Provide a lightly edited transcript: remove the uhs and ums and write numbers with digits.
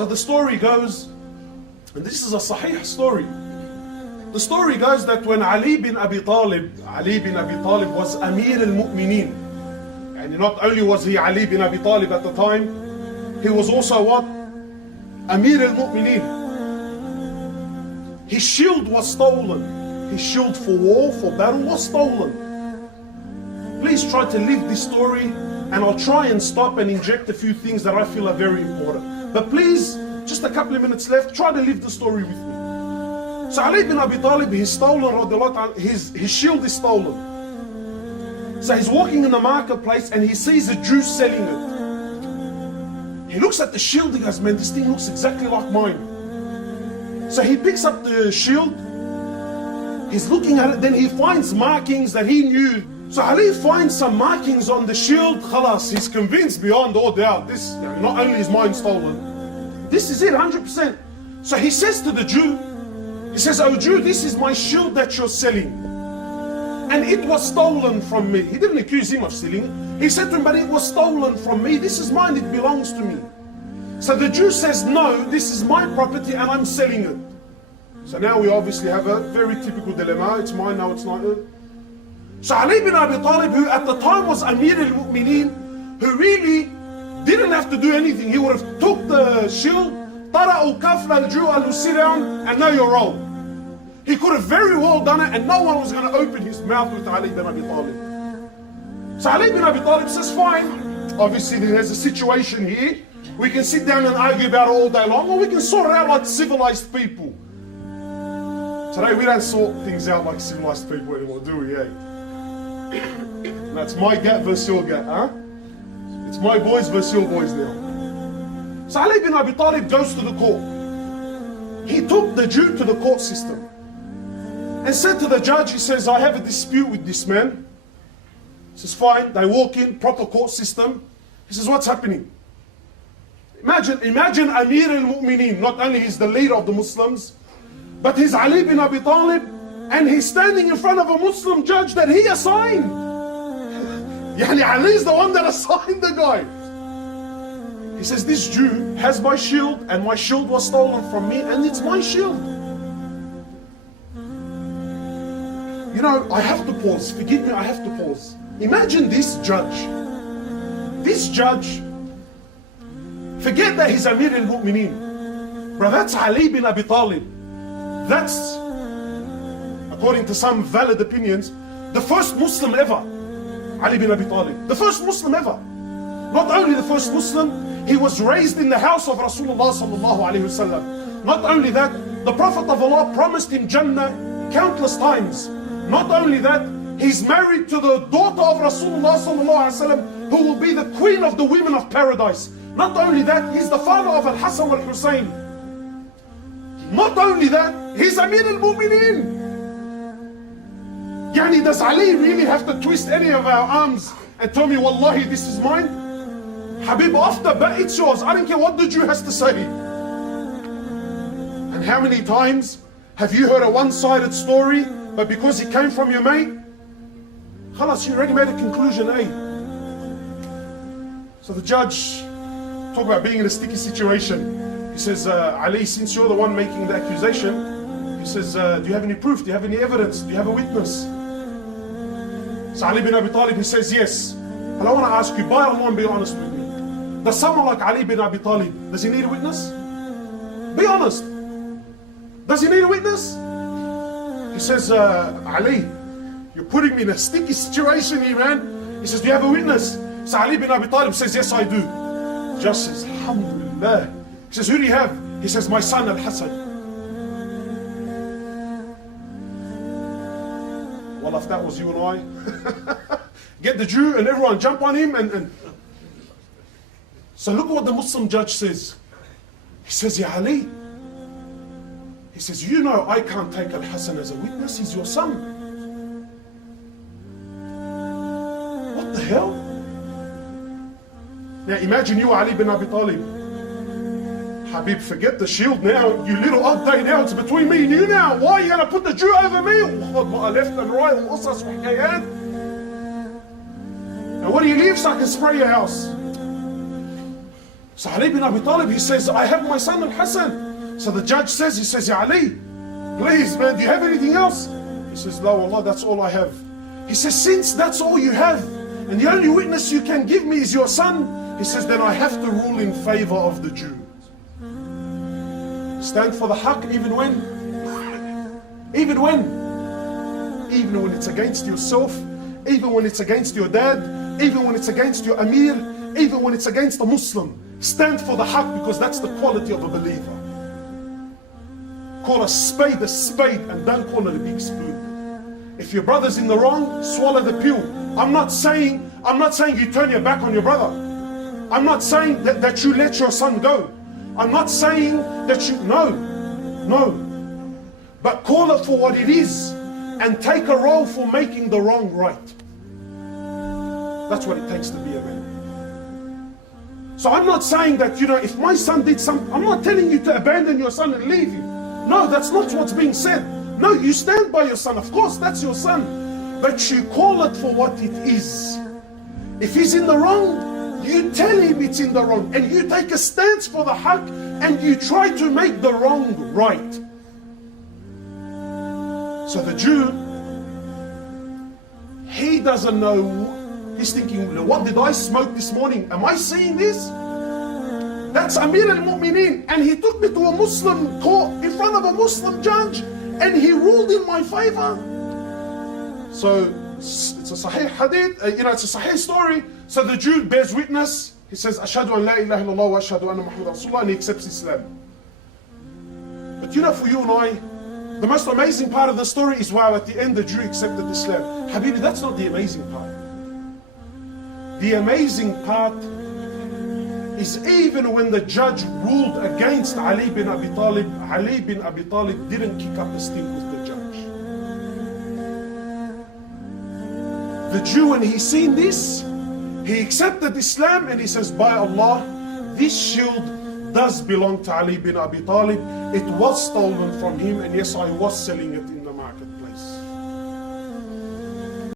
So the story goes, and this is a sahih story. The story goes that when Ali bin Abi Talib was Amir al-Mu'mineen, and not only was he Ali bin Abi Talib at the time, he was also what? Amir al-Mu'mineen. His shield was stolen. His shield for war, for battle was stolen. Please try to live this story, and I'll try and stop and inject a few things that I feel are very important. But please, just a couple of minutes left, try to live the story with me. So Ali bin Abi Talib, he's stolen, his shield is stolen. So he's walking in the marketplace and he sees a Jew selling it. He looks at the shield, he goes, man, this thing looks exactly like mine. So he picks up the shield, he's looking at it, then he finds markings that he knew. So Ali finds some markings on the shield, khalas, he's convinced beyond all doubt, this, not only is mine stolen, this is it, 100%. So he says to the Jew, he says, oh Jew, this is my shield that you're selling. And it was stolen from me. He didn't accuse him of stealing it. He said to him, but it was stolen from me. This is mine, it belongs to me. So the Jew says, no, this is my property and I'm selling it. So now we obviously have a very typical dilemma. It's mine, now it's not. So Ali bin Abi Talib, who at the time was Amir al-Mu'mineen, who really didn't have to do anything. He would have took the shield, Tara'u kafla al-Jew and sit down and know your role. He could have very well done it and no one was going to open his mouth with Ali bin Abi Talib. So Ali bin Abi Talib says, fine. Obviously there's a situation here. We can sit down and argue about it all day long, or we can sort it out like civilized people. Today we don't sort things out like civilized people anymore, do we? That's my gap versus your gap, huh? It's my boys versus your boys now. So Ali bin Abi Talib goes to the court. He took the Jew to the court system and said to the judge, he says, I have a dispute with this man. He says, fine. They walk in, proper court system. He says, what's happening? Imagine Amir al-Mu'mineen, not only he's the leader of the Muslims, but he's Ali bin Abi Talib, and he's standing in front of a Muslim judge that he assigned. Yani Ali is the one that assigned the guy. He says, this Jew has my shield, and my shield was stolen from me, and it's my shield. You know, I have to pause. Forgive me, I have to pause. Imagine this judge. This judge, forget that he's Amir al-Mu'mineen. Bro, that's Ali bin Abi Talib. That's, according to some valid opinions, the first Muslim ever. Ali bin Abi Talib. The first Muslim ever. Not only the first Muslim, he was raised in the house of Rasulullah sallallahu alayhi wasallam. Not only that, the Prophet of Allah promised him Jannah countless times. Not only that, he's married to the daughter of Rasulullah sallallahu alayhi wasallam, who will be the queen of the women of paradise. Not only that, he's the father of Al-Hassan al-Hussein. Not only that, he's Amir al-Mu'mineen. Yani, does Ali really have to twist any of our arms and tell me, wallahi, this is mine? Habib, after, but it's yours. I don't care what the Jew has to say. And how many times have you heard a one-sided story, but because it came from your mate, khalas, you already made a conclusion, eh? So the judge, talk about being in a sticky situation. He says, Ali, since you're the one making the accusation, he says, do you have any proof? Do you have any evidence? Do you have a witness? So Ali bin Abi Talib, he says, yes. And I want to ask you, by Allah, and be honest with me. Does someone like Ali bin Abi Talib, does he need a witness? Be honest. Does he need a witness? He says, Ali, you're putting me in a sticky situation here, man. He says, do you have a witness? So Ali bin Abi Talib says, yes, I do. The judge says, alhamdulillah. He says, who do you have? He says, my son Al-Hassan. Well, if that was you and I, get the Jew and everyone jump on him and So look what the Muslim judge says. He says, Ya Ali, he says, you know I can't take Al-Hassan as a witness, he's your son. What the hell? Now imagine you, Ali bin Abi Talib. Habib, forget the shield now, you little update now, it's between me and you now. Why are you going to put the Jew over me? Left and right, now what do you leave so I can spray your house? So Ali bin Abi Talib, he says, I have my son Al-Hassan. So the judge says, he says, Ya Ali, please man, do you have anything else? He says, no, Allah, that's all I have. He says, since that's all you have, and the only witness you can give me is your son, he says, then I have to rule in favor of the Jews. Stand for the haqq even when? Even when? Even when it's against yourself, even when it's against your dad, even when it's against your Amir, even when it's against a Muslim. Stand for the haqq, because that's the quality of a believer. Call a spade, and don't call it a big spoon. If your brother's in the wrong, swallow the pill. I'm not saying you turn your back on your brother. I'm not saying that you let your son go. I'm not saying that you, no. But call it for what it is and take a role for making the wrong right. That's what it takes to be a man. So I'm not saying that, if my son did something, I'm not telling you to abandon your son and leave him. No, that's not what's being said. No, you stand by your son. Of course, that's your son. But you call it for what it is. If he's in the wrong, you tell him it's in the wrong. And you take a stance for the haqq and you try to make the wrong right. So the Jew, he doesn't know. He's thinking, what did I smoke this morning? Am I seeing this? That's Amir al-Mu'mineen. And he took me to a Muslim court in front of a Muslim judge and he ruled in my favor. So it's a Sahih hadith, it's a Sahih story. So the Jew bears witness. He says, Ashhadu an la ilaha illallah wa ashhadu anna Muhammad Rasulullah, and he accepts Islam. But for you and I, the most amazing part of the story is, wow, at the end the Jew accepted Islam. Habibi, that's not the amazing part. The amazing part is even when the judge ruled against Ali bin Abi Talib didn't kick up a stink with the judge. The Jew, when he seen this, he accepted Islam and he says, by Allah, this shield does belong to Ali bin Abi Talib. It was stolen from him, and yes, I was selling it in the market.